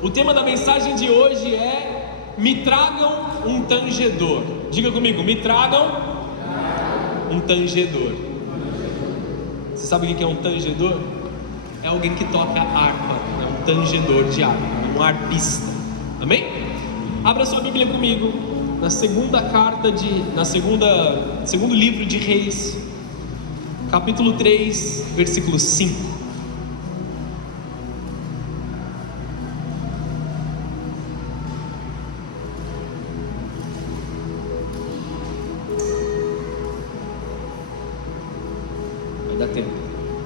O tema da mensagem de hoje é: me tragam um tangedor. Diga comigo, me tragam um tangedor. Você sabe o que é um tangedor? É alguém que toca harpa, é um tangedor de harpa, um harpista. Amém? Abra sua Bíblia comigo na segundo livro de Reis, capítulo 3, versículo 5.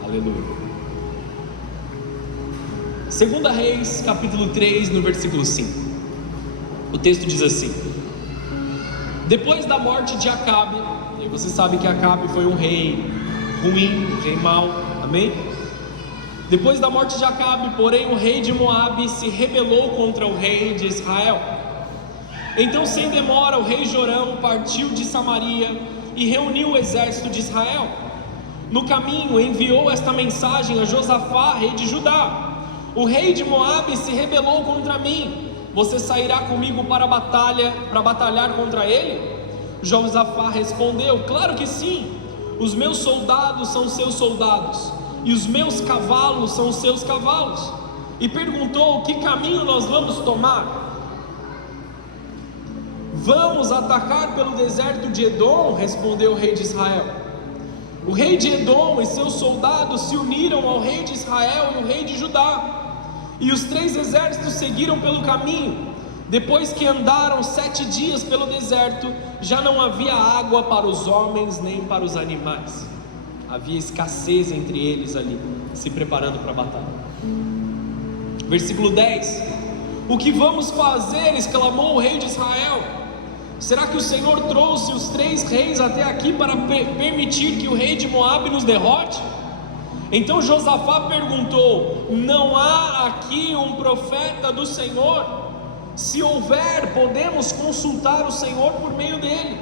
Aleluia. 2 Reis, capítulo 3, no versículo 5. O texto diz assim: depois da morte de Acabe, e você sabe que Acabe foi um rei ruim, um rei mau, amém? Depois da morte de Acabe, porém, o rei de Moabe se rebelou contra o rei de Israel. Então, sem demora, o rei Jorão partiu de Samaria e reuniu o exército de Israel. No caminho enviou esta mensagem a Josafá, rei de Judá: o rei de Moabe se rebelou contra mim. Você sairá comigo para batalhar contra ele? Josafá respondeu: claro que sim. Os meus soldados são seus soldados, e os meus cavalos são seus cavalos. E perguntou: que caminho nós vamos tomar? Vamos atacar pelo deserto de Edom, respondeu o rei de Israel. O rei de Edom e seus soldados se uniram ao rei de Israel e o rei de Judá, e os 3 exércitos seguiram pelo caminho. Depois que andaram 7 dias pelo deserto, já não havia água para os homens nem para os animais. Havia escassez entre eles ali, se preparando para a batalha. Versículo 10: o que vamos fazer? Exclamou o rei de Israel. Será que o Senhor trouxe os 3 reis até aqui para permitir que o rei de Moabe nos derrote? Então Josafá perguntou: não há aqui um profeta do Senhor? Se houver, podemos consultar o Senhor por meio dele.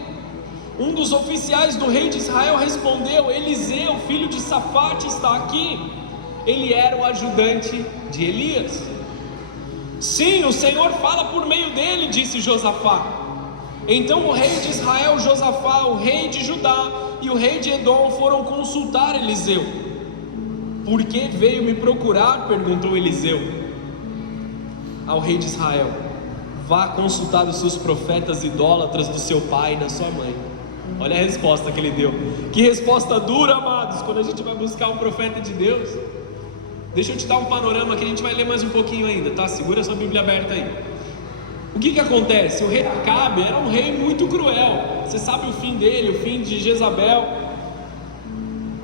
Um dos oficiais do rei de Israel respondeu: Eliseu, filho de Safate, está aqui. Ele era o ajudante de Elias. Sim, o Senhor fala por meio dele, disse Josafá. Então o rei de Israel, Josafá, o rei de Judá e o rei de Edom foram consultar Eliseu. Por que veio me procurar? Perguntou Eliseu ao rei de Israel. Vá consultar os seus profetas idólatras do seu pai e da sua mãe. Olha a resposta que ele deu. Que resposta dura, amados, quando a gente vai buscar um profeta de Deus. Deixa eu te dar um panorama que a gente vai ler mais um pouquinho ainda, tá? Segura a sua Bíblia aberta aí. O que acontece? O rei Acabe era um rei muito cruel. Você sabe o fim dele, o fim de Jezabel.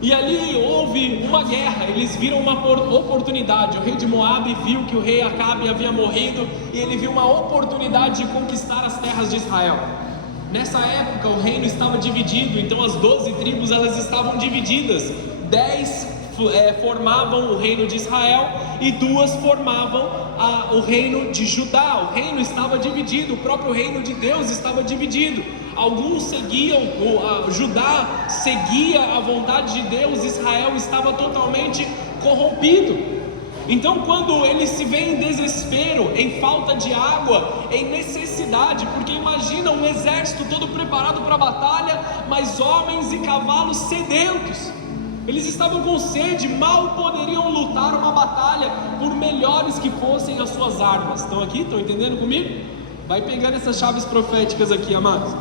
E ali houve uma guerra. Eles viram uma oportunidade. O rei de Moabe viu que o rei Acabe havia morrido, e ele viu uma oportunidade de conquistar as terras de Israel. Nessa época o reino estava dividido. Então as 12 tribos, elas estavam divididas. 10 formavam o reino de Israel e 2 formavam o reino de Judá. O reino estava dividido, o próprio reino de Deus estava dividido. Alguns seguiam, Judá seguia a vontade de Deus, Israel estava totalmente corrompido. Então quando ele se vê em desespero, em falta de água, em necessidade, porque imagina um exército todo preparado para a batalha, mas homens e cavalos sedentos. Eles estavam com sede, mal poderiam lutar uma batalha, por melhores que fossem as suas armas. Estão aqui? Estão entendendo comigo? Vai pegando essas chaves proféticas aqui, amados.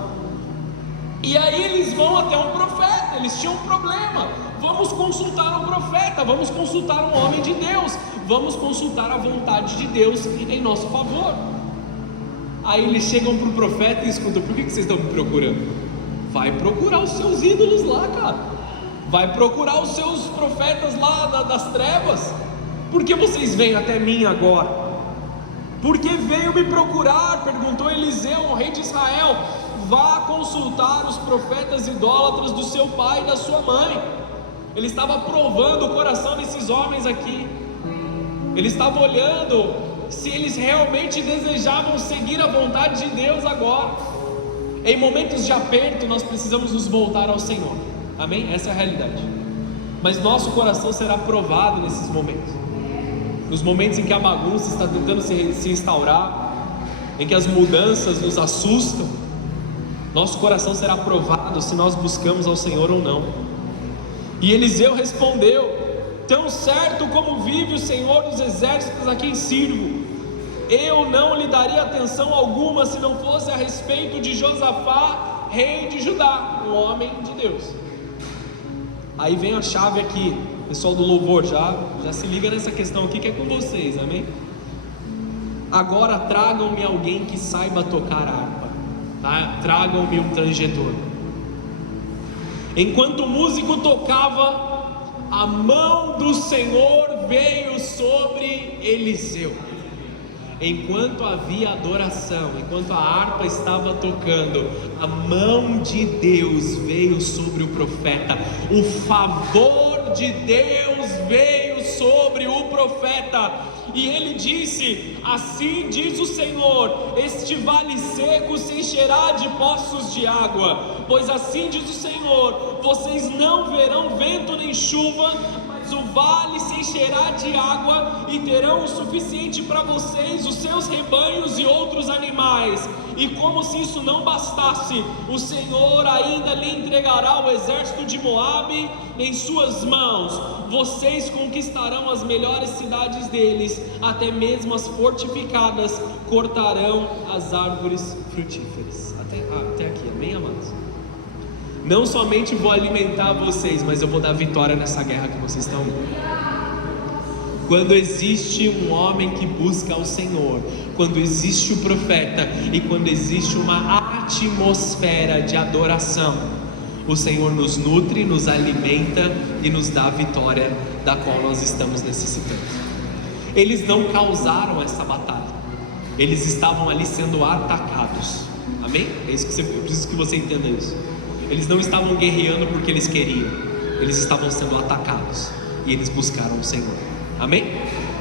E aí eles vão até um profeta. Eles tinham um problema. Vamos consultar um profeta, vamos consultar um homem de Deus, vamos consultar a vontade de Deus em nosso favor. Aí eles chegam para o profeta e escutam: por que vocês estão me procurando? Vai procurar os seus ídolos lá, cara. Vai procurar os seus profetas lá das trevas. Por que vocês vêm até mim agora? Por que veio me procurar? Perguntou Eliseu, o rei de Israel. Vá consultar os profetas idólatras do seu pai e da sua mãe. Ele estava provando o coração desses homens aqui. Ele estava olhando se eles realmente desejavam seguir a vontade de Deus agora. Em momentos de aperto nós precisamos nos voltar ao Senhor. Amém? Essa é a realidade. Mas nosso coração será provado nesses momentos. nos momentos em que a bagunça está tentando se instaurar, em que as mudanças nos assustam, nosso coração será provado se nós buscamos ao Senhor ou não. E Eliseu respondeu: tão certo como vive o Senhor dos exércitos a quem sirvo, eu não lhe daria atenção alguma se não fosse a respeito de Josafá, rei de Judá, um homem de Deus. Aí vem a chave aqui, pessoal do louvor, já se liga nessa questão aqui que é com vocês, amém? Agora tragam-me alguém que saiba tocar harpa, tá? Tragam-me um tangedor. Enquanto o músico tocava, a mão do Senhor veio sobre Eliseu. Enquanto havia adoração, enquanto a harpa estava tocando, a mão de Deus veio sobre o profeta, o favor de Deus veio sobre o profeta, e ele disse: assim diz o Senhor, este vale seco se encherá de poços de água, pois assim diz o Senhor, vocês não verão vento nem chuva, o vale se encherá de água e terão o suficiente para vocês, os seus rebanhos e outros animais. E como se isso não bastasse, o Senhor ainda lhe entregará o exército de Moabe em suas mãos. Vocês conquistarão as melhores cidades deles, até mesmo as fortificadas, cortarão as árvores frutíferas. Até aqui, amém, amados? Não somente vou alimentar vocês, mas eu vou dar vitória nessa guerra que vocês estão indo. Quando existe um homem que busca ao Senhor, quando existe o profeta e quando existe uma atmosfera de adoração, o Senhor nos nutre, nos alimenta e nos dá a vitória da qual nós estamos necessitando. Eles não causaram essa batalha, eles estavam ali sendo atacados, amém? Eu preciso que você entenda isso. Eles não estavam guerreando porque eles queriam, eles estavam sendo atacados e eles buscaram o Senhor, amém?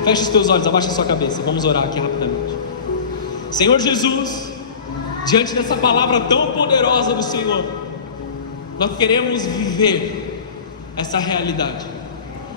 Feche os teus olhos, abaixa a sua cabeça, vamos orar aqui rapidamente. Senhor Jesus, diante dessa palavra tão poderosa do Senhor, nós queremos viver essa realidade,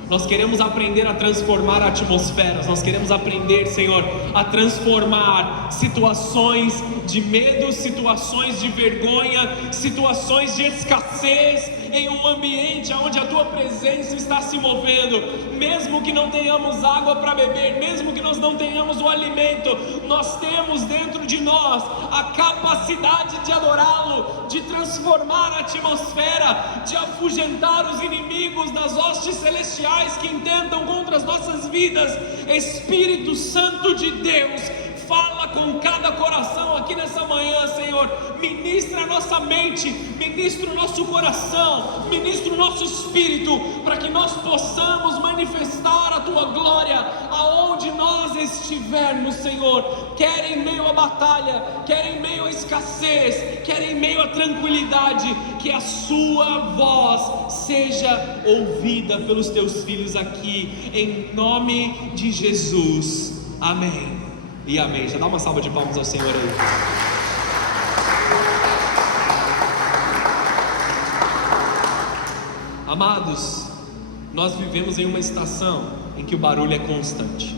nós queremos aprender a transformar atmosferas, nós queremos aprender, Senhor, a transformar situações de medo, situações de vergonha, situações de escassez, em um ambiente onde a Tua presença está se movendo. Mesmo que não tenhamos água para beber, mesmo que nós não tenhamos o alimento, nós temos dentro de nós a capacidade de adorá-lo, de transformar a atmosfera, de afugentar os inimigos das hostes celestiais que intentam contra as nossas vidas. Espírito Santo de Deus, fala com cada coração aqui nessa manhã, Senhor. Ministra a nossa mente, ministra o nosso coração, ministra o nosso espírito, para que nós possamos manifestar a Tua glória aonde nós estivermos, Senhor. Quer em meio à batalha, quer em meio à escassez, quer em meio à tranquilidade, que a Sua voz seja ouvida pelos Teus filhos aqui, em nome de Jesus, amém e amém. Já dá uma salva de palmas ao Senhor aí. Amados, nós vivemos em uma estação em que o barulho é constante.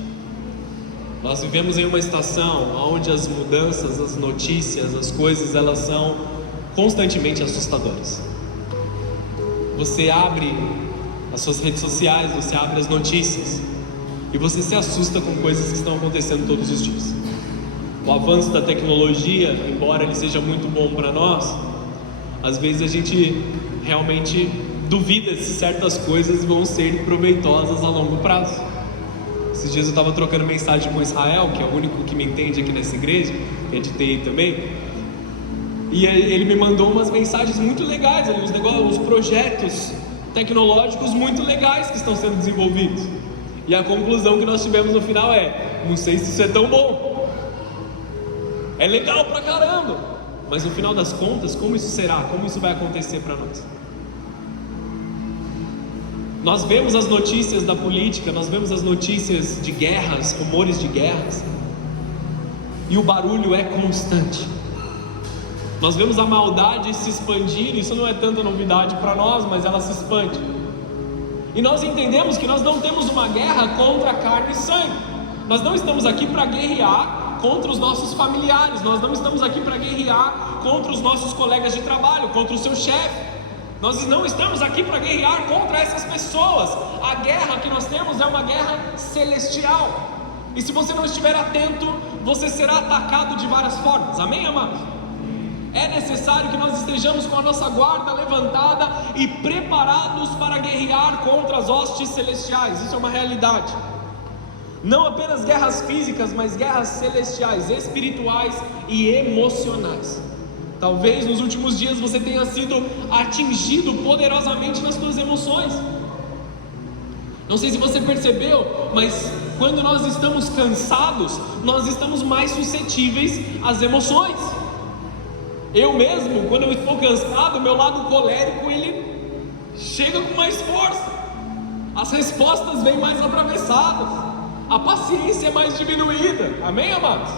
Nós vivemos em uma estação onde as mudanças, as notícias, as coisas, elas são constantemente assustadoras. Você abre as suas redes sociais, você abre as notícias e você se assusta com coisas que estão acontecendo todos os dias. O avanço da tecnologia, embora ele seja muito bom para nós, às vezes a gente realmente duvida se certas coisas vão ser proveitosas a longo prazo. Esses dias eu estava trocando mensagem com Israel, que é o único que me entende aqui nessa igreja, que é de TI também, e ele me mandou umas mensagens muito legais, os projetos tecnológicos muito legais que estão sendo desenvolvidos. E a conclusão que nós tivemos no final é: não sei se isso é tão bom. É legal pra caramba, mas no final das contas, como isso será? Como isso vai acontecer para nós? Nós vemos as notícias da política, nós vemos as notícias de guerras, rumores de guerras, e o barulho é constante. Nós vemos a maldade se expandir, isso não é tanta novidade para nós, mas ela se expande. E nós entendemos que nós não temos uma guerra contra carne e sangue. Nós não estamos aqui para guerrear contra os nossos familiares. Nós não estamos aqui para guerrear contra os nossos colegas de trabalho, contra o seu chefe. Nós não estamos aqui para guerrear contra essas pessoas. A guerra que nós temos é uma guerra celestial. E se você não estiver atento, você será atacado de várias formas. Amém, amados? É necessário que nós estejamos com a nossa guarda levantada e preparados para guerrear contra as hostes celestiais. Isso é uma realidade. Não apenas guerras físicas, mas guerras celestiais, espirituais e emocionais. Talvez nos últimos dias você tenha sido atingido poderosamente nas suas emoções. Não sei se você percebeu, mas quando nós estamos cansados, nós estamos mais suscetíveis às emoções. Eu mesmo, quando eu estou cansado, meu lado colérico ele chega com mais força. As respostas vêm mais atravessadas. A paciência é mais diminuída. Amém, amados?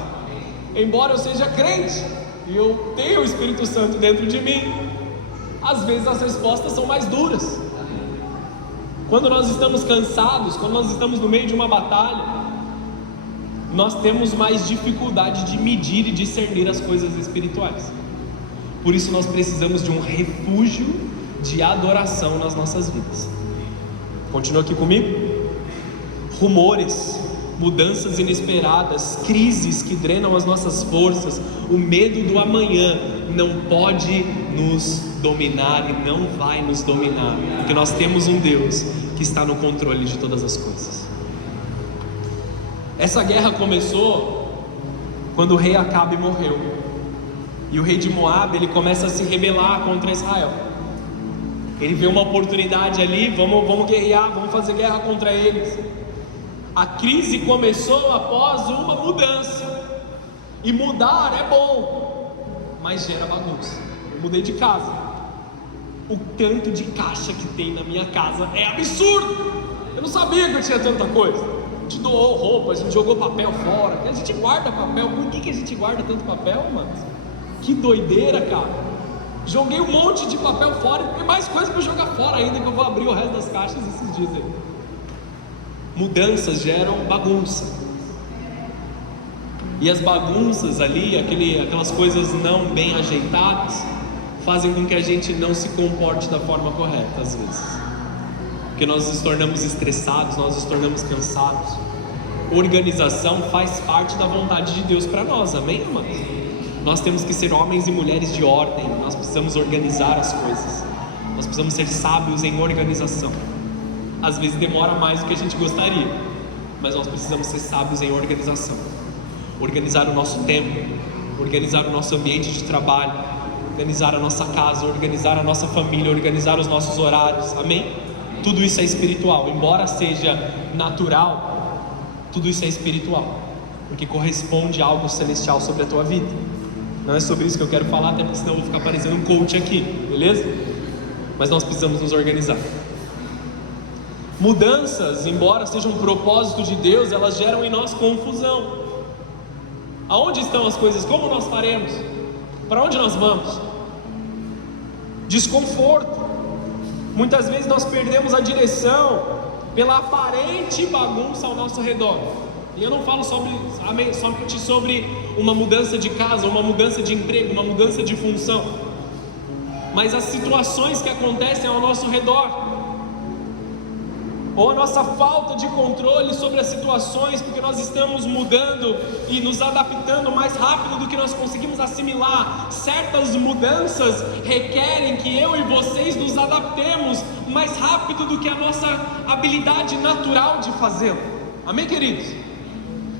Embora eu seja crente e eu tenho o Espírito Santo dentro de mim, às vezes as respostas são mais duras. Quando nós estamos cansados, quando nós estamos no meio de uma batalha, nós temos mais dificuldade de medir e discernir as coisas espirituais. Por isso nós precisamos de um refúgio de adoração nas nossas vidas. Continua aqui comigo? Rumores, mudanças inesperadas, crises que drenam as nossas forças, o medo do amanhã não pode nos dominar e não vai nos dominar, porque nós temos um Deus que está no controle de todas as coisas. Essa guerra começou quando o rei Acabe morreu, e o rei de Moabe ele começa a se rebelar contra Israel. Ele vê uma oportunidade ali, vamos guerrear, vamos fazer guerra contra eles. A crise começou após uma mudança, e mudar é bom, mas gera bagunça. Eu mudei de casa, o tanto de caixa que tem na minha casa é absurdo. Eu não sabia que eu tinha tanta coisa. A gente doou roupa, a gente jogou papel fora, a gente guarda papel. Por que a gente guarda tanto papel, mano? Que doideira, cara. Joguei um monte de papel fora e tem mais coisa para jogar fora ainda, que eu vou abrir o resto das caixas esses dias aí. Mudanças geram bagunça, e as bagunças ali, aquelas coisas não bem ajeitadas, fazem com que a gente não se comporte da forma correta às vezes, porque nós nos tornamos estressados, nós nos tornamos cansados. Organização faz parte da vontade de Deus para nós, amém, irmãos? Nós temos que ser homens e mulheres de ordem, nós precisamos organizar as coisas, nós precisamos ser sábios em organização. Às vezes demora mais do que a gente gostaria, mas nós precisamos ser sábios em organização. Organizar o nosso tempo, organizar o nosso ambiente de trabalho, organizar a nossa casa, organizar a nossa família, organizar os nossos horários, amém? Tudo isso é espiritual, embora seja natural, tudo isso é espiritual, porque corresponde a algo celestial sobre a tua vida. Não é sobre isso que eu quero falar, até porque senão eu vou ficar parecendo um coach aqui, beleza? Mas nós precisamos nos organizar. Mudanças, embora sejam um propósito de Deus, elas geram em nós confusão. Aonde estão as coisas? Como nós faremos? Para onde nós vamos? Desconforto. Muitas vezes nós perdemos a direção pela aparente bagunça ao nosso redor. E eu não falo somente sobre uma mudança de casa, uma mudança de emprego, uma mudança de função, mas as situações que acontecem ao nosso redor, ou a nossa falta de controle sobre as situações, porque nós estamos mudando e nos adaptando mais rápido do que nós conseguimos assimilar. Certas mudanças requerem que eu e vocês nos adaptemos mais rápido do que a nossa habilidade natural de fazê-lo. Amém, queridos?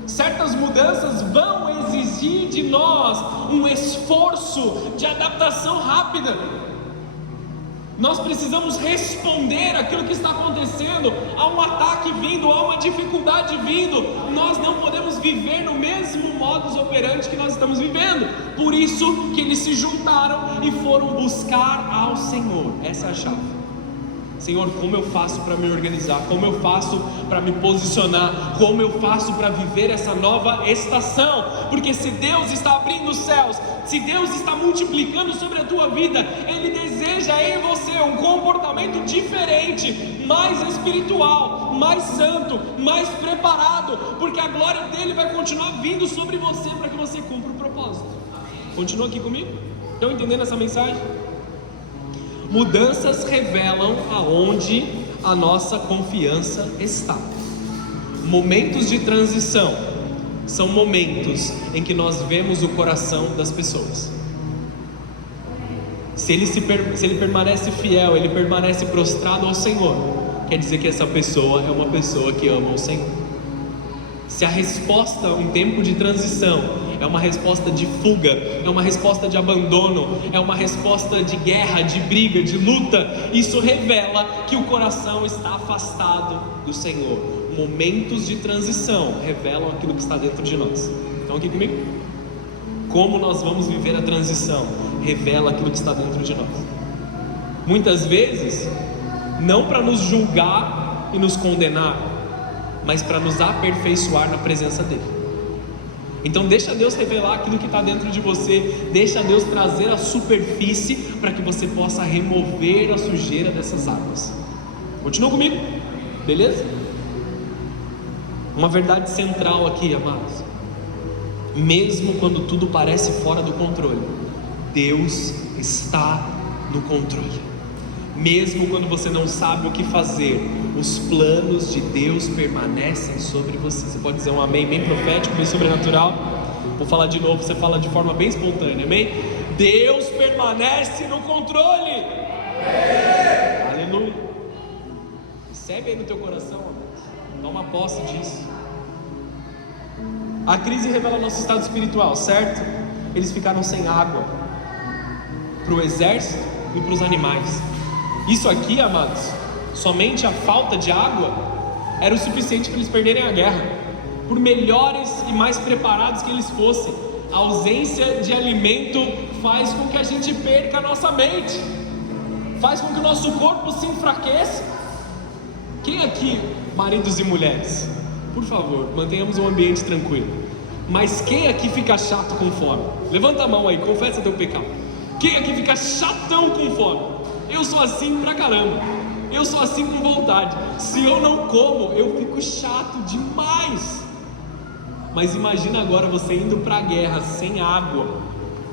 Certas mudanças vão exigir de nós um esforço de adaptação rápida. Nós precisamos responder àquilo que está acontecendo, a um ataque vindo, a uma dificuldade vindo. Nós não podemos viver no mesmo modus operandi que nós estamos vivendo. Por isso que eles se juntaram e foram buscar ao Senhor. Essa é a chave. Senhor, como eu faço para me organizar? Como eu faço para me posicionar? Como eu faço para viver essa nova estação? Porque se Deus está abrindo os céus, se Deus está multiplicando sobre a tua vida, Ele deseja em você um comportamento diferente. mais espiritual, mais santo, mais preparado, porque a glória dele vai continuar vindo sobre você para que você cumpra o propósito. Continua aqui comigo? Estão entendendo essa mensagem? Mudanças revelam aonde a nossa confiança está. Momentos de transição são momentos em que nós vemos o coração das pessoas. Se ele permanece fiel, ele permanece prostrado ao Senhor, quer dizer que essa pessoa é uma pessoa que ama o Senhor. Se a resposta em tempo de transição é uma resposta de fuga, é uma resposta de abandono, é uma resposta de guerra, de briga, de luta, isso revela que o coração está afastado do Senhor. Momentos de transição revelam aquilo que está dentro de nós. Estão aqui comigo? Como nós vamos viver a transição revela aquilo que está dentro de nós. Muitas vezes, não para nos julgar e nos condenar, mas para nos aperfeiçoar na presença dele. Então deixa Deus revelar aquilo que está dentro de você, deixa Deus trazer a superfície para que você possa remover a sujeira dessas águas. Continua comigo? Beleza? Uma verdade central aqui, amados: mesmo quando tudo parece fora do controle, Deus está no controle. Mesmo quando você não sabe o que fazer, os planos de Deus permanecem sobre você. Você pode dizer um amém bem profético, bem sobrenatural? Vou falar de novo, você fala de forma bem espontânea, amém? Deus permanece no controle. Aleluia. Recebe aí no teu coração, toma posse disso. A crise revela nosso estado espiritual, certo? Eles ficaram sem água para o exército e para os animais. Isso aqui, amados, somente a falta de água era o suficiente para eles perderem a guerra. Por melhores e mais preparados que eles fossem, a ausência de alimento faz com que a gente perca a nossa mente, faz com que o nosso corpo se enfraqueça. Quem aqui, maridos e mulheres, por favor, mantenhamos um ambiente tranquilo, mas quem aqui fica chato com fome? Levanta a mão aí, confessa teu pecado. Quem aqui fica chatão com fome? Eu sou assim pra caramba, eu sou assim com vontade. Se eu não como, eu fico chato demais. Mas imagina agora você indo pra guerra sem água.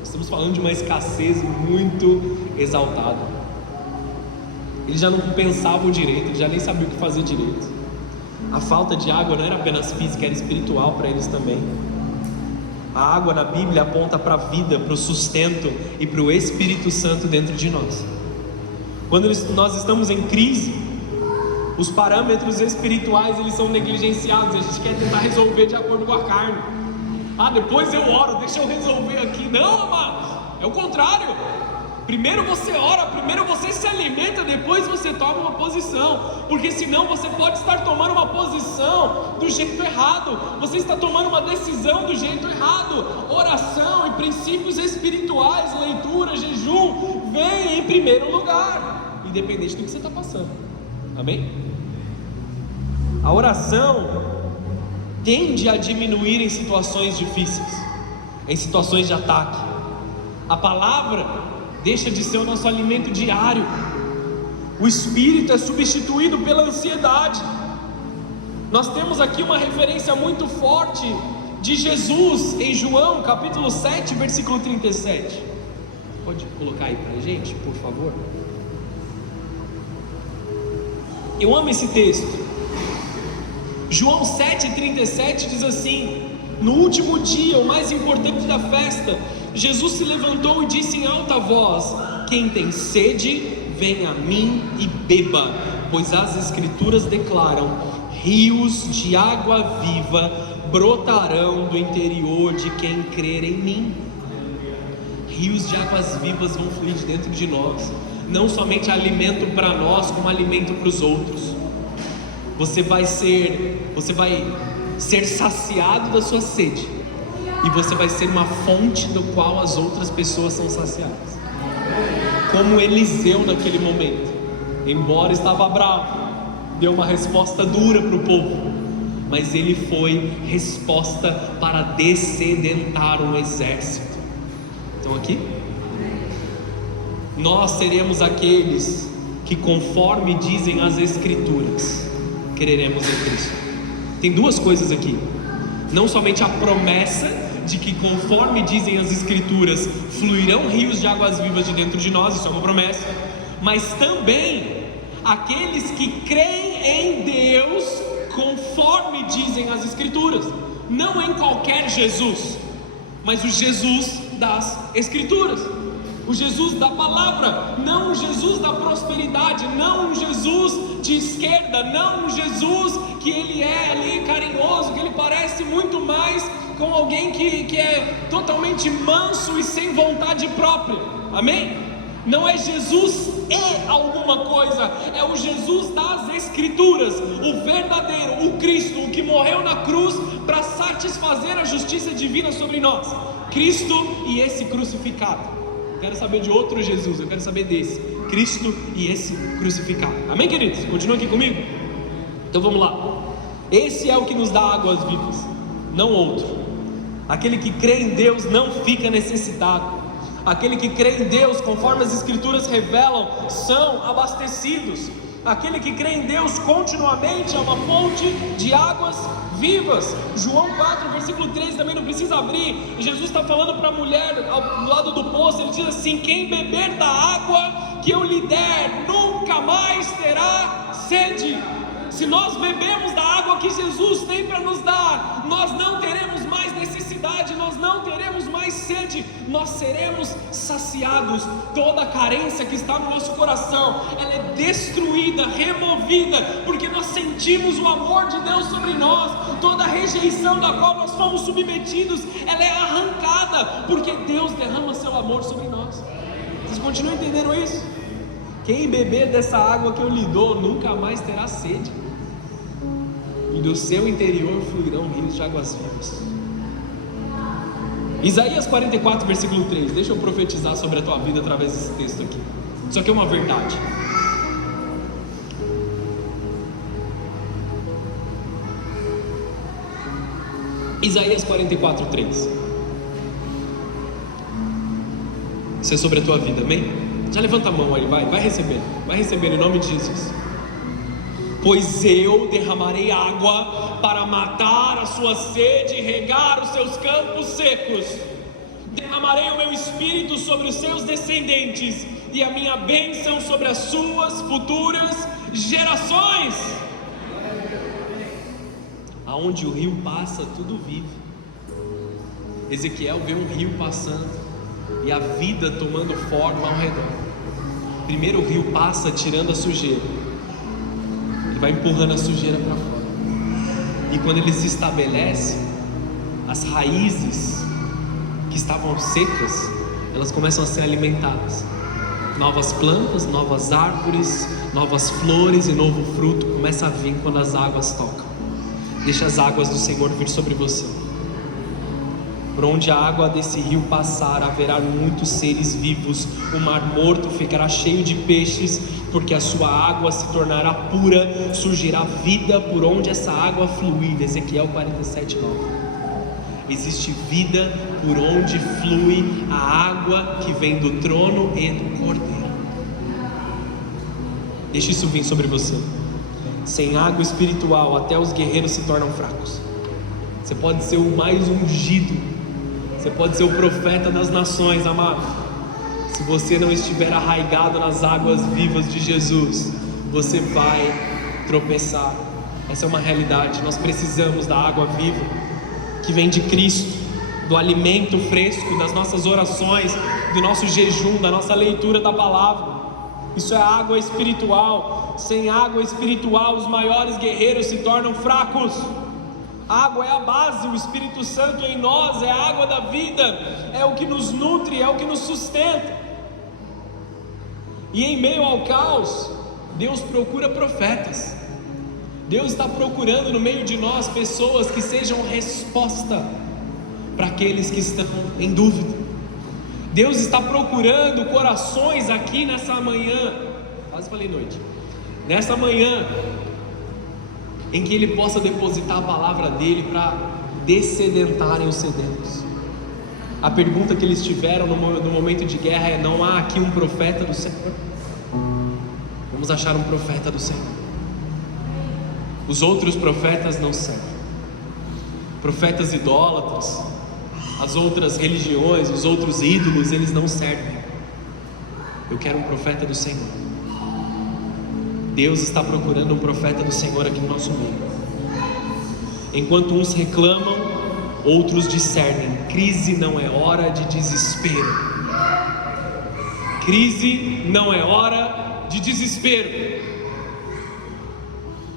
Estamos falando de uma escassez muito exaltada. Eles já não pensavam direito, eles já nem sabiam o que fazer direito. A falta de água não era apenas física, era espiritual para eles também. A água na Bíblia aponta para a vida, para o sustento e para o Espírito Santo dentro de nós. Quando nós estamos em crise, os parâmetros espirituais eles são negligenciados. A gente quer tentar resolver de acordo com a carne. Depois eu oro, deixa eu resolver aqui. Não, amados, é o contrário. Primeiro você ora, primeiro você se alimenta, depois você toma uma posição. Porque senão você pode estar tomando uma posição do jeito errado. Você está tomando uma decisão do jeito errado. Oração e princípios espirituais, leitura, jejum, vem em primeiro lugar, independente do que você está passando. Amém? A oração tende a diminuir em situações difíceis, em situações de ataque. A palavra deixa de ser o nosso alimento diário. O espírito é substituído pela ansiedade. Nós temos aqui uma referência muito forte de Jesus em João capítulo 7, versículo 37. Pode colocar aí pra gente, por favor? Eu amo esse texto. João 7,37 diz assim: no último dia, o mais importante da festa, Jesus se levantou e disse em alta voz: quem tem sede, vem a mim e beba, pois as escrituras declaram: rios de água viva brotarão do interior de quem crer em mim. Rios de águas vivas vão fluir de dentro de nós, não somente alimento para nós, como alimento para os outros. Você vai ser saciado da sua sede, e você vai ser uma fonte do qual as outras pessoas são saciadas. Como Eliseu naquele momento, embora estava bravo, deu uma resposta dura para o povo, mas ele foi resposta para descedentar um exército. Então aqui, nós seremos aqueles que conforme dizem as Escrituras, creremos em Cristo. Tem duas coisas aqui: não somente a promessa de que conforme dizem as Escrituras, fluirão rios de águas vivas de dentro de nós, isso é uma promessa, mas também aqueles que creem em Deus conforme dizem as Escrituras, não em qualquer Jesus, mas o Jesus das Escrituras, o Jesus da palavra, não o Jesus da prosperidade, não um Jesus de esquerda, não um Jesus que ele é ali carinhoso, que ele parece muito mais com alguém que é totalmente manso e sem vontade própria, amém? Não é Jesus e alguma coisa, é o Jesus das Escrituras, o verdadeiro, o Cristo, o que morreu na cruz para satisfazer a justiça divina sobre nós, Cristo e esse crucificado. Quero saber de outro Jesus, eu quero saber desse, Cristo e esse crucificado, amém, queridos? Continuam aqui comigo? Então vamos lá. Esse é o que nos dá águas vivas, não outro. Aquele que crê em Deus não fica necessitado. Aquele que crê em Deus, conforme as Escrituras revelam, são abastecidos. Aquele que crê em Deus continuamente é uma fonte de águas vivas. João 4, versículo 13, também não precisa abrir. Jesus está falando para a mulher do lado do poço. Ele diz assim: quem beber da água que eu lhe der, nunca mais terá sede. Se nós bebemos da água que Jesus tem para nos dar, nós não teremos mais necessidade, nós não teremos mais sede, nós seremos saciados. Toda a carência que está no nosso coração, ela é destruída, removida, porque nós sentimos o amor de Deus sobre nós. Toda a rejeição da qual nós fomos submetidos, ela é arrancada, porque Deus derrama seu amor sobre nós. Vocês continuam entendendo isso? Quem beber dessa água que eu lhe dou, nunca mais terá sede, e do seu interior fluirão rios de águas vivas. Isaías 44, versículo 3. Deixa eu profetizar sobre a tua vida através desse texto aqui. Isso aqui é uma verdade. Isaías 44, 3. Isso é sobre a tua vida, amém? Já levanta a mão aí, vai receber em nome de Jesus. Pois eu derramarei água para matar a sua sede e regar os seus campos secos. Derramarei o meu espírito sobre os seus descendentes e a minha bênção sobre as suas futuras gerações. Aonde o rio passa, tudo vive. Ezequiel vê um rio passando e a vida tomando forma ao redor. Primeiro o rio passa tirando a sujeira, vai empurrando a sujeira para fora, e quando ele se estabelece, as raízes que estavam secas, elas começam a ser alimentadas. Novas plantas, novas árvores, novas flores e novo fruto começa a vir quando as águas tocam. Deixa as águas do Senhor vir sobre você. Por onde a água desse rio passar, haverá muitos seres vivos. O mar morto ficará cheio de peixes, porque a sua água se tornará pura. Surgirá vida por onde essa água fluir. Ezequiel 47, 9. Existe vida por onde flui a água que vem do trono e do Cordeiro. Deixa isso vir sobre você. Sem água espiritual, até os guerreiros se tornam fracos. Você pode ser o mais ungido, você pode ser o profeta das nações, amado. Se você não estiver arraigado nas águas vivas de Jesus, você vai tropeçar. Essa é uma realidade. Nós precisamos da água viva que vem de Cristo, do alimento fresco, das nossas orações, do nosso jejum, da nossa leitura da palavra. Isso é água espiritual. Sem água espiritual, os maiores guerreiros se tornam fracos. A água é a base, o Espírito Santo em nós é a água da vida, é o que nos nutre, é o que nos sustenta. E em meio ao caos, Deus procura profetas. Deus está procurando no meio de nós pessoas que sejam resposta para aqueles que estão em dúvida. Deus está procurando corações aqui nessa manhã, quase falei noite, nessa manhã, em que Ele possa depositar a palavra dEle para dessedentarem os sedentos. A pergunta que eles tiveram no momento de guerra é: não há aqui um profeta do Senhor? Vamos achar um profeta do Senhor. Os outros profetas não servem. Profetas idólatras, as outras religiões, os outros ídolos, eles não servem. Eu quero um profeta do Senhor. Deus está procurando um profeta do Senhor aqui no nosso meio. Enquanto uns reclamam, outros discernem. Crise não é hora de desespero. Crise não é hora de desespero.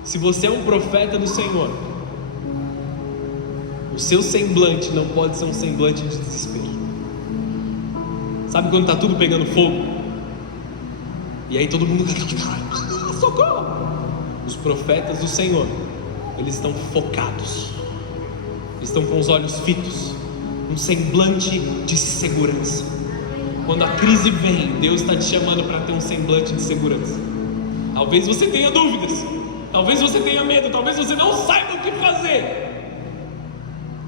Se você é um profeta do Senhor, o seu semblante não pode ser um semblante de desespero. Sabe quando está tudo pegando fogo? E aí todo mundo socorro! Os profetas do Senhor, eles estão focados, eles estão com os olhos fitos, um semblante de segurança. Quando a crise vem, Deus está te chamando para ter um semblante de segurança. Talvez você tenha dúvidas, talvez você tenha medo, talvez você não saiba o que fazer,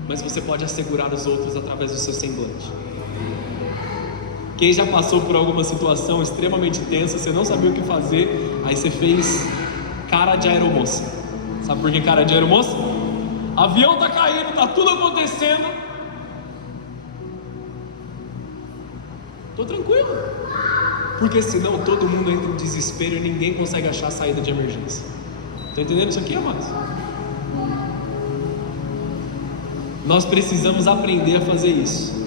mas você pode assegurar os outros através do seu semblante. Quem já passou por alguma situação extremamente tensa, você não sabia o que fazer, aí você fez cara de aeromoça. Sabe por que cara de aeromoça? Avião tá caindo, tá tudo acontecendo. Tô tranquilo, porque senão todo mundo entra em desespero e ninguém consegue achar a saída de emergência. Tá entendendo isso aqui, amados? Nós precisamos aprender a fazer isso.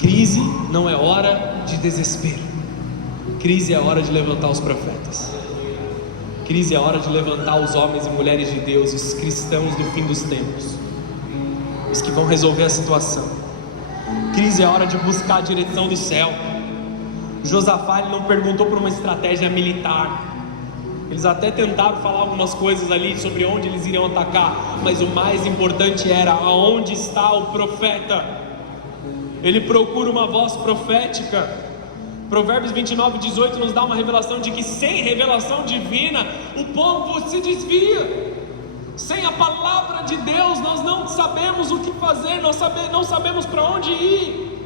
Crise não é hora de desespero. Crise é hora de levantar os profetas. Crise é hora de levantar os homens e mulheres de Deus, os cristãos do fim dos tempos, os que vão resolver a situação. Crise é hora de buscar a direção do céu. Josafá, ele não perguntou por uma estratégia militar. Eles até tentaram falar algumas coisas ali sobre onde eles iriam atacar, mas o mais importante era aonde está o profeta. Ele procura uma voz profética. Provérbios 29:18 nos dá uma revelação de que sem revelação divina o povo se desvia. Sem a palavra de Deus nós não sabemos o que fazer, nós não sabemos para onde ir.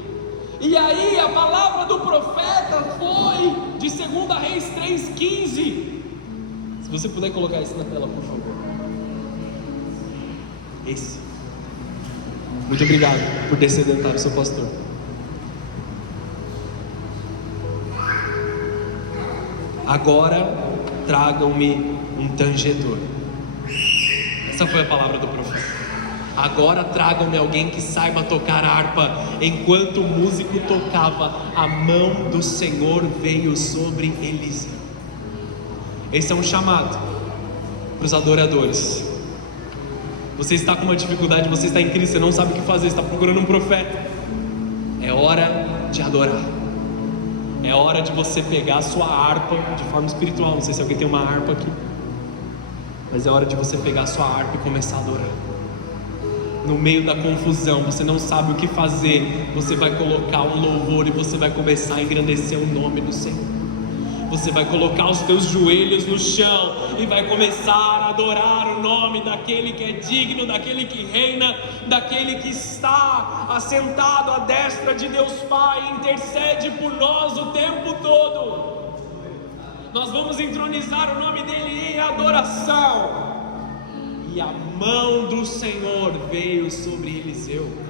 E aí a palavra do profeta foi de 2 Reis 3:15. Se você puder colocar isso na tela, por favor. Esse. Muito obrigado por descedentar o seu pastor. Agora tragam-me um tangedor. Essa foi a palavra do profeta. Agora tragam-me alguém que saiba tocar harpa. Enquanto o músico tocava, a mão do Senhor veio sobre Eliseu. Esse é um chamado para os adoradores. Você está com uma dificuldade, você está em crise, você não sabe o que fazer, está procurando um profeta. É hora de adorar. É hora de você pegar a sua harpa de forma espiritual. Não sei se alguém tem uma harpa aqui, mas é hora de você pegar a sua harpa e começar a adorar. No meio da confusão, você não sabe o que fazer, você vai colocar um louvor e você vai começar a engrandecer o nome do Senhor. Você vai colocar os teus joelhos no chão e vai começar a adorar o nome daquele que é digno, daquele que reina, daquele que está assentado à destra de Deus Pai, intercede por nós o tempo todo. Nós vamos entronizar o nome dele em adoração. E a mão do Senhor veio sobre Eliseu.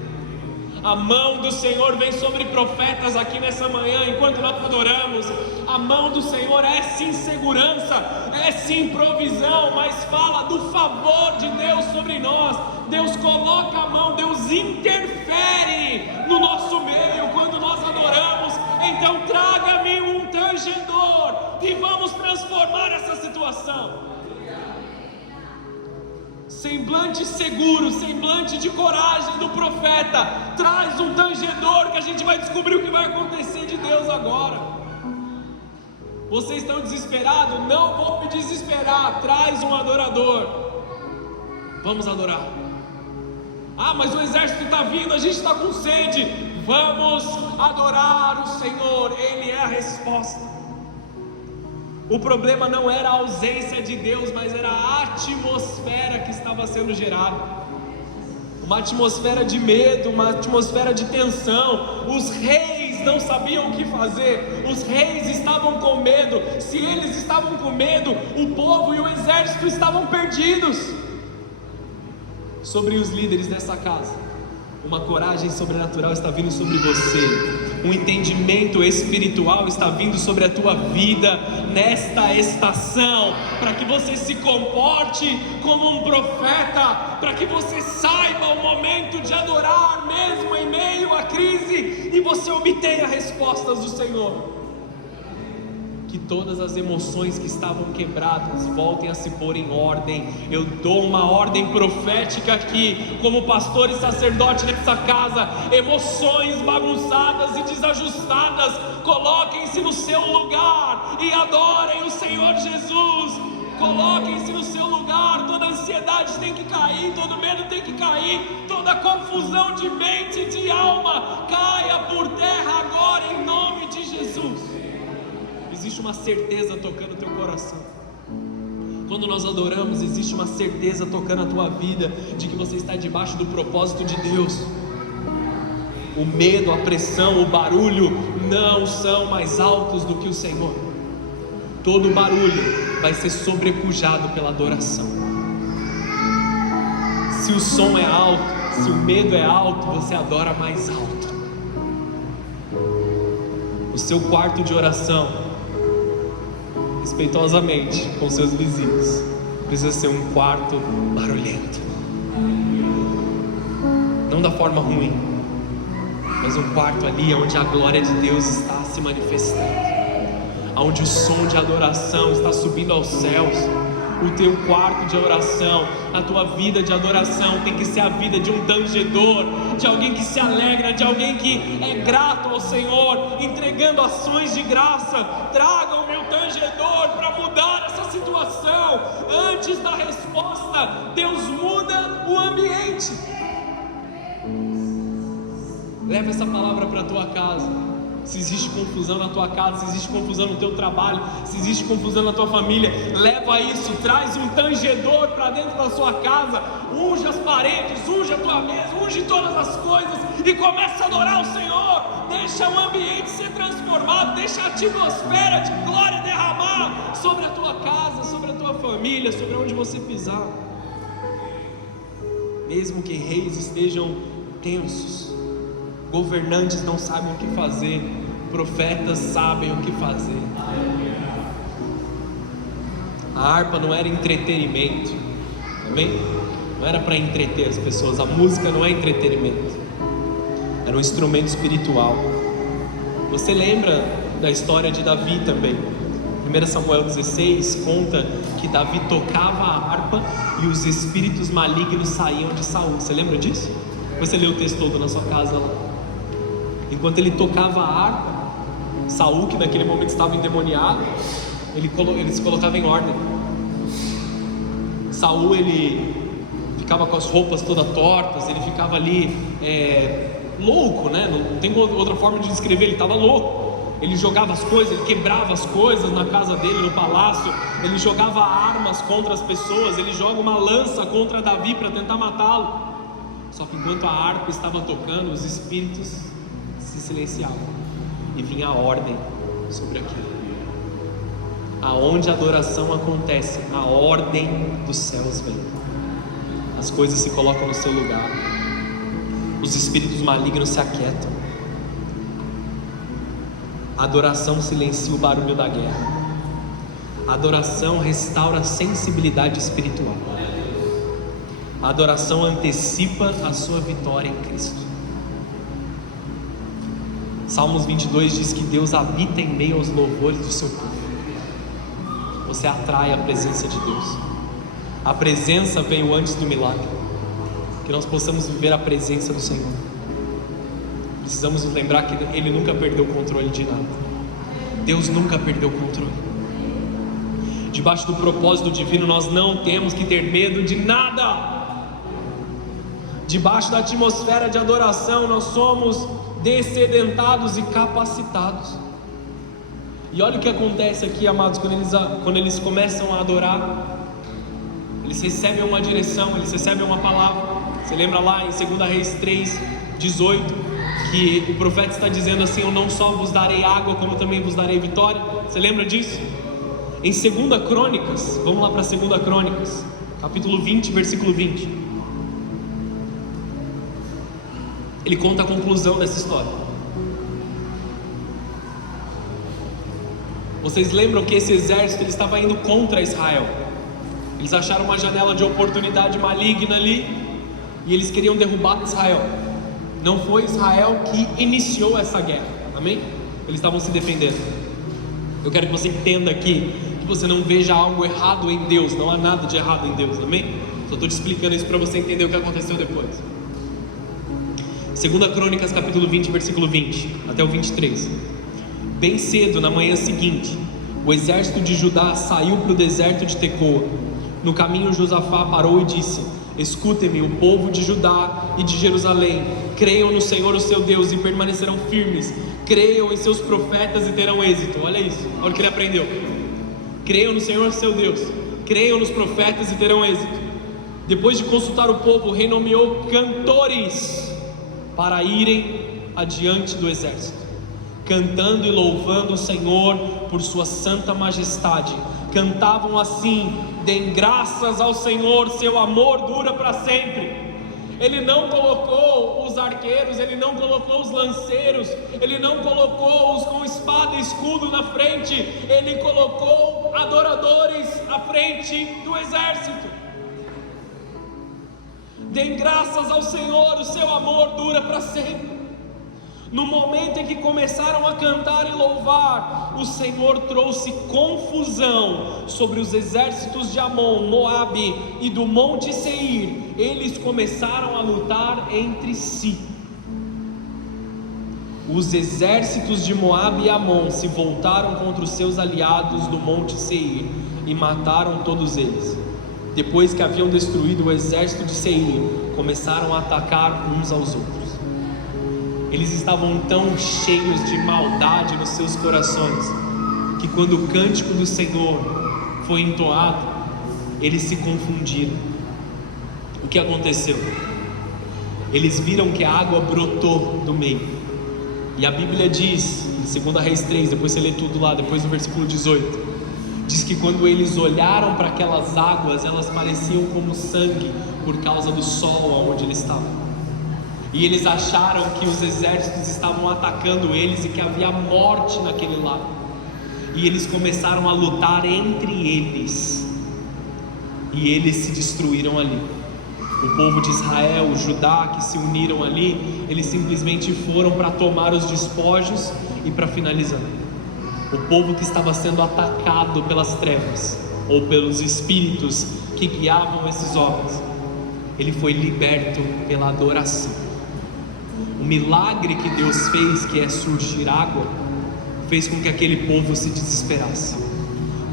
A mão do Senhor vem sobre profetas aqui nessa manhã, enquanto nós adoramos. A mão do Senhor é sim segurança, é sim provisão, mas fala do favor de Deus sobre nós. Deus coloca a mão, Deus interfere no nosso meio quando nós adoramos. Então traga-me um tangedor e vamos transformar essa situação. Semblante seguro, semblante de coragem do profeta. Traz um tangedor que a gente vai descobrir o que vai acontecer de Deus agora. Vocês estão desesperados? Não vou me desesperar. Traz um adorador. Vamos adorar. Ah, mas o exército está vindo, a gente está com sede. Vamos adorar o Senhor, Ele é a resposta. O problema não era a ausência de Deus, mas era a atmosfera que estava sendo gerada. Uma atmosfera de medo, uma atmosfera de tensão. Os reis não sabiam o que fazer, os reis estavam com medo. Se eles estavam com medo, o povo e o exército estavam perdidos. Sobre os líderes dessa casa, uma coragem sobrenatural está vindo sobre você. Um entendimento espiritual está vindo sobre a tua vida nesta estação, para que você se comporte como um profeta, para que você saiba o momento de adorar mesmo em meio à crise, e você obtenha respostas do Senhor. Que todas as emoções que estavam quebradas voltem a se pôr em ordem. Eu dou uma ordem profética aqui, como pastor e sacerdote nessa casa. Emoções bagunçadas e desajustadas, coloquem-se no seu lugar e adorem o Senhor Jesus. Coloquem-se no seu lugar. Toda ansiedade tem que cair, todo medo tem que cair, toda confusão de mente e de alma caia por terra agora em nome de Jesus. Existe uma certeza tocando o teu coração. Quando nós adoramos, existe uma certeza tocando a tua vida de que você está debaixo do propósito de Deus. O medo, a pressão, o barulho não são mais altos do que o Senhor. Todo barulho vai ser sobrepujado pela adoração. Se o som é alto, se o medo é alto, você adora mais alto. O seu quarto de oração, respeitosamente com seus vizinhos, precisa ser um quarto barulhento, não da forma ruim, mas um quarto ali onde a glória de Deus está se manifestando, onde o som de adoração está subindo aos céus. O teu quarto de oração, a tua vida de adoração tem que ser a vida de um tangedor, de alguém que se alegra, de alguém que é grato ao Senhor, entregando ações de graça. Traga o meu tangedor para mudar essa situação. Antes da resposta, Deus muda o ambiente. Leva essa palavra para a tua casa. Se existe confusão na tua casa, se existe confusão no teu trabalho, se existe confusão na tua família, leva isso, traz um tangedor para dentro da sua casa, unge as paredes, unge a tua mesa, unge todas as coisas e começa a adorar o Senhor. Deixa o ambiente ser transformado, deixa a atmosfera de glória derramar sobre a tua casa, sobre a tua família, sobre onde você pisar. Mesmo que reis estejam tensos, governantes não sabem o que fazer, profetas sabem o que fazer. A harpa não era entretenimento, amém? Não era para entreter as pessoas. A música não é entretenimento, era um instrumento espiritual. Você lembra da história de Davi também? 1 Samuel 16 conta que Davi tocava a harpa e os espíritos malignos saíam de Saul. Você lembra disso? Você leu o texto todo na sua casa lá. Enquanto ele tocava a harpa, Saul, que naquele momento estava endemoniado, ele se colocava em ordem. Saul, ele ficava com as roupas todas tortas, ele ficava ali louco, né? Não tem outra forma de descrever, ele estava louco. Ele jogava as coisas, ele quebrava as coisas na casa dele, no palácio. Ele jogava armas contra as pessoas, ele joga uma lança contra Davi para tentar matá-lo. Só que enquanto a harpa estava tocando, os espíritos se silenciavam e vinha a ordem sobre aquilo. Aonde a adoração acontece, a ordem dos céus vem. As coisas se colocam no seu lugar. Os espíritos malignos se aquietam. A adoração silencia o barulho da guerra. A adoração restaura a sensibilidade espiritual. A adoração antecipa a sua vitória em Cristo. Salmos 22 diz que Deus habita em meio aos louvores do seu povo. Você atrai a presença de Deus. A presença veio antes do milagre. Que nós possamos viver a presença do Senhor. Precisamos nos lembrar que Ele nunca perdeu o controle de nada. Deus nunca perdeu o controle. Debaixo do propósito divino nós não temos que ter medo de nada. Debaixo da atmosfera de adoração nós somos descedentados e capacitados. E olha o que acontece aqui, amados, quando eles começam a adorar. Eles recebem uma direção, eles recebem uma palavra. Você lembra lá em 2 Reis 3:18, que o profeta está dizendo assim: eu não só vos darei água, como também vos darei vitória? Você lembra disso? Em 2 Crônicas, vamos lá para 2 Crônicas, capítulo 20, versículo 20. Ele conta a conclusão dessa história. Vocês lembram que esse exército ele estava indo contra Israel? Eles acharam uma janela de oportunidade maligna ali e eles queriam derrubar Israel. Não foi Israel que iniciou essa guerra, amém? Eles estavam se defendendo. Eu quero que você entenda aqui, que você não veja algo errado em Deus. Não há nada de errado em Deus, amém? Só estou te explicando isso para você entender o que aconteceu depois. 2 Crônicas capítulo 20, versículo 20 até o 23. Bem cedo, na manhã seguinte, o exército de Judá saiu para o deserto de Tecoa. No caminho Josafá parou e disse: escutem-me, o povo de Judá e de Jerusalém, creiam no Senhor o seu Deus e permanecerão firmes, creiam em seus profetas e terão êxito. Olha isso, olha o que ele aprendeu. Creiam no Senhor o seu Deus, creiam nos profetas e terão êxito. Depois de consultar o povo, o rei nomeou cantores para irem adiante do exército, cantando e louvando o Senhor por sua santa majestade. Cantavam assim: deem graças ao Senhor, seu amor dura para sempre. Ele não colocou os arqueiros, ele não colocou os lanceiros, ele não colocou os com espada e escudo na frente, ele colocou adoradores à frente do exército. Deem graças ao Senhor, o seu amor dura para sempre. No momento em que começaram a cantar e louvar, o Senhor trouxe confusão sobre os exércitos de Amon, Moabe e do Monte Seir. Eles começaram a lutar entre si. Os exércitos de Moabe e Amon se voltaram contra os seus aliados do Monte Seir e mataram todos eles. Depois que haviam destruído o exército de Seir, começaram a atacar uns aos outros. Eles estavam tão cheios de maldade nos seus corações, que quando o cântico do Senhor foi entoado, eles se confundiram. O que aconteceu? Eles viram que a água brotou do meio. E a Bíblia diz, em 2 Reis 3, depois você lê tudo lá, depois do versículo 18, diz que quando eles olharam para aquelas águas, elas pareciam como sangue, por causa do sol onde eles estavam. E eles acharam que os exércitos estavam atacando eles e que havia morte naquele lado. E eles começaram a lutar entre eles. E eles se destruíram ali. O povo de Israel, o Judá, que se uniram ali, eles simplesmente foram para tomar os despojos e para finalizar. O povo que estava sendo atacado pelas trevas, ou pelos espíritos que guiavam esses homens, ele foi liberto pela adoração. O milagre que Deus fez, que é surgir água, fez com que aquele povo se desesperasse.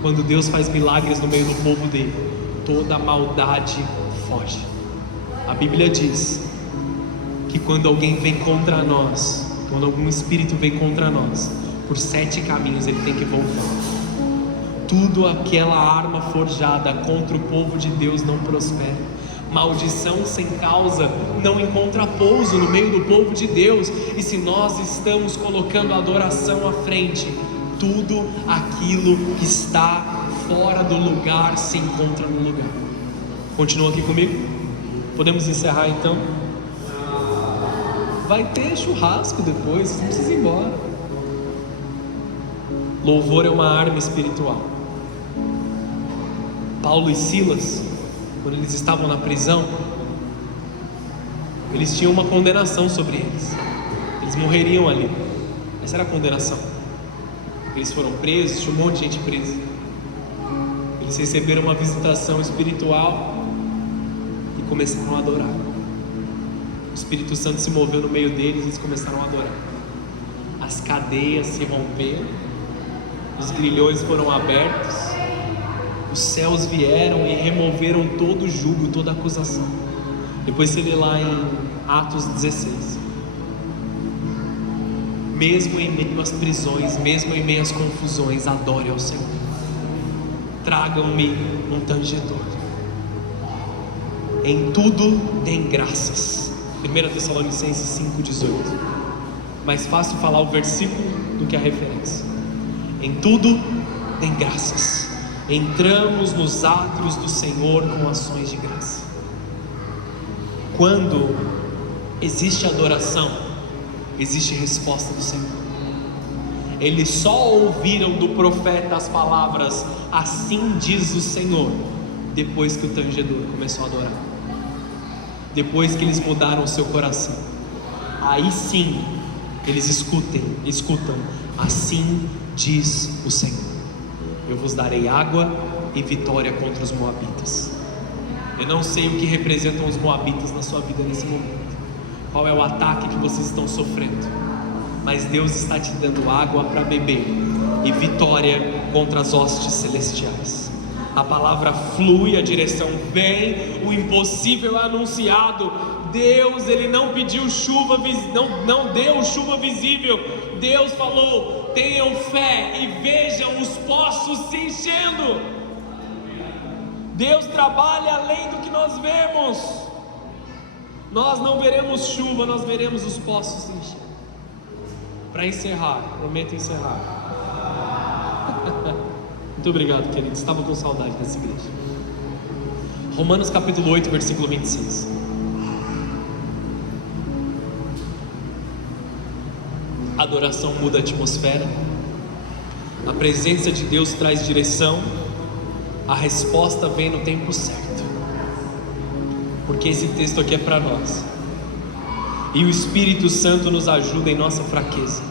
Quando Deus faz milagres no meio do povo dele, toda a maldade foge. A Bíblia diz que quando alguém vem contra nós, quando algum espírito vem contra nós, por 7 caminhos ele tem que voltar. Tudo aquela arma forjada contra o povo de Deus não prospera. Maldição sem causa não encontra pouso no meio do povo de Deus. E se nós estamos colocando a adoração à frente, tudo aquilo que está fora do lugar se encontra no lugar. Continua aqui comigo? Podemos encerrar então? Vai ter churrasco depois, você não precisa ir embora. Louvor é uma arma espiritual. Paulo e Silas, quando eles estavam na prisão, eles tinham uma condenação sobre eles. Eles morreriam ali. Essa era a condenação. Eles foram presos, tinha um monte de gente presa. Eles receberam uma visitação espiritual e começaram a adorar. O Espírito Santo se moveu no meio deles e eles começaram a adorar. As cadeias se romperam, os grilhões foram abertos, os céus vieram e removeram todo o jugo, toda a acusação. Depois você lê lá em Atos 16. Mesmo em meio às prisões, mesmo em meio às confusões, adore ao Senhor. Tragam-me um tangedor. Em tudo deem graças. 1 Tessalonicenses 5,18. Mais fácil falar o versículo do que a referência. Em tudo deem graças. Entramos nos átrios do Senhor com ações de graça. Quando existe adoração, existe resposta do Senhor. Eles só ouviram do profeta as palavras, assim diz o Senhor, depois que o tangedor começou a adorar, depois que eles mudaram o seu coração. Aí sim eles escutam, assim diz o Senhor: eu vos darei água e vitória contra os moabitas. Eu não sei o que representam os moabitas na sua vida nesse momento, qual é o ataque que vocês estão sofrendo, mas Deus está te dando água para beber e vitória contra as hostes celestiais. A palavra flui, a direção vem, o impossível é anunciado. Deus, Ele não pediu chuva, não deu chuva visível. Deus falou: tenham fé e vejam os poços se enchendo. Deus trabalha além do que nós vemos. Nós não veremos chuva, nós veremos os poços se enchendo. Para encerrar, prometo encerrar. Muito obrigado, queridos. Estava com saudade dessa igreja. Romanos capítulo 8, versículo 26. A adoração muda a atmosfera. A presença de Deus traz direção. A resposta vem no tempo certo. Porque esse texto aqui é para nós. E o Espírito Santo nos ajuda em nossa fraqueza,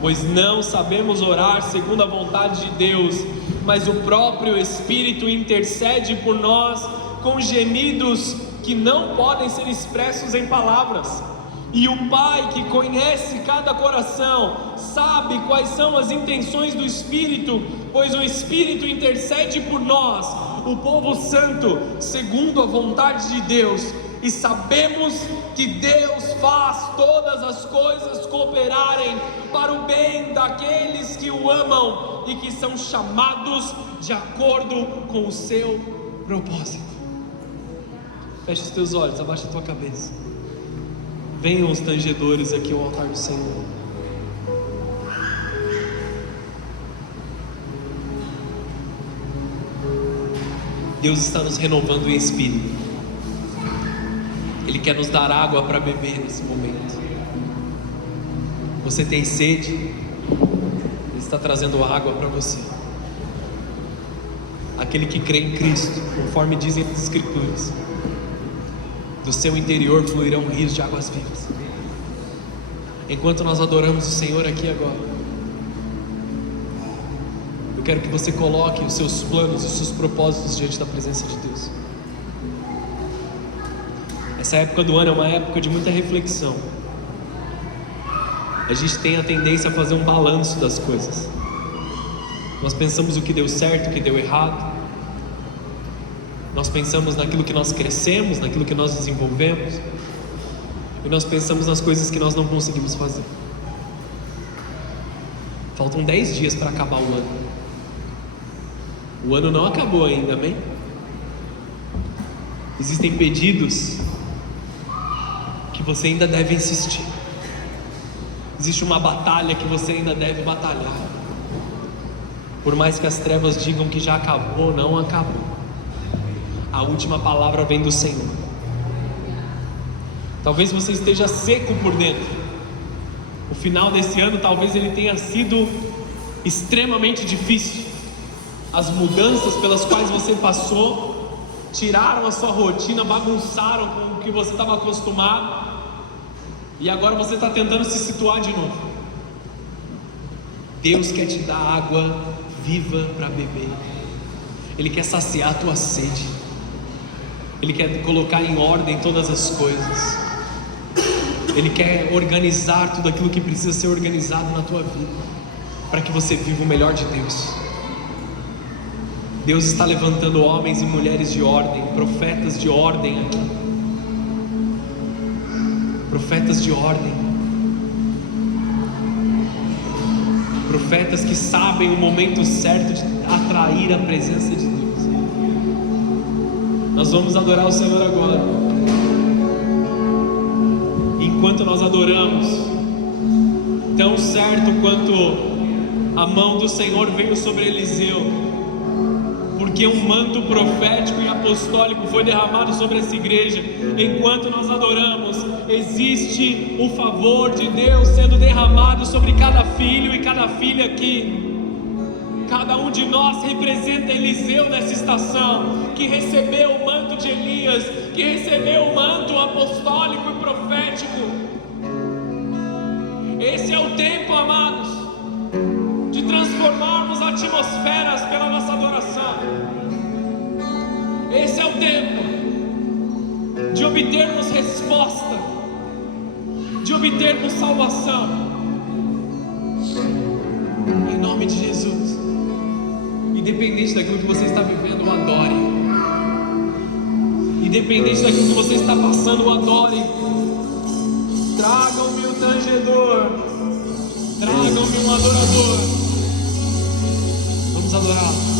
pois não sabemos orar segundo a vontade de Deus, mas o próprio Espírito intercede por nós com gemidos que não podem ser expressos em palavras. E o Pai, que conhece cada coração, sabe quais são as intenções do Espírito, pois o Espírito intercede por nós, o povo santo, segundo a vontade de Deus. E sabemos que Deus faz todas as coisas cooperarem para o bem daqueles que o amam e que são chamados de acordo com o seu propósito. Feche os teus olhos, abaixa a tua cabeça. Venham os tangedores aqui ao altar do Senhor. Deus está nos renovando em espírito. Ele quer nos dar água para beber nesse momento. Você tem sede? Ele está trazendo água para você. Aquele que crê em Cristo, conforme dizem as Escrituras, do seu interior fluirão rios de águas vivas. Enquanto nós adoramos o Senhor aqui agora, eu quero que você coloque os seus planos e os seus propósitos diante da presença de Deus. Essa época do ano é uma época de muita reflexão. A gente tem a tendência a fazer um balanço das coisas. Nós pensamos o que deu certo, o que deu errado. Nós pensamos naquilo que nós crescemos, naquilo que nós desenvolvemos. E nós pensamos nas coisas que nós não conseguimos fazer. Faltam 10 dias para acabar o ano. O ano não acabou ainda, amém? Existem pedidos que você ainda deve insistir. Existe uma batalha que você ainda deve batalhar. Por mais que as trevas digam que já acabou, não acabou. A última palavra vem do Senhor. Talvez você esteja seco por dentro. O final desse ano talvez ele tenha sido extremamente difícil. As mudanças pelas quais você passou tiraram a sua rotina, bagunçaram com o que você estava acostumado. E agora você está tentando se situar de novo. Deus quer te dar água viva para beber. Ele quer saciar a tua sede. Ele quer colocar em ordem todas as coisas. Ele quer organizar tudo aquilo que precisa ser organizado na tua vida, para que você viva o melhor de Deus. Deus está levantando homens e mulheres de ordem, profetas de ordem aqui. Profetas de ordem. Profetas que sabem o momento certo de atrair a presença de Deus. Nós vamos adorar o Senhor agora. Enquanto nós adoramos, tão certo quanto a mão do Senhor veio sobre Eliseu, porque um manto profético e apostólico foi derramado sobre essa igreja. Enquanto nós adoramos, existe o favor de Deus sendo derramado sobre cada filho e cada filha aqui. Cada um de nós representa Eliseu nessa estação, que recebeu o manto de Elias, que recebeu o manto apostólico e profético. Esse é o tempo, amados, de transformarmos atmosferas pela nossa adoração. Esse é o tempo de obtermos resposta, de obtermos salvação. Em nome de Jesus. Independente daquilo que você está vivendo, o adore. Independente daquilo que você está passando, o adore. Tragam-me o tangedor, tragam-me um adorador. Vamos adorar.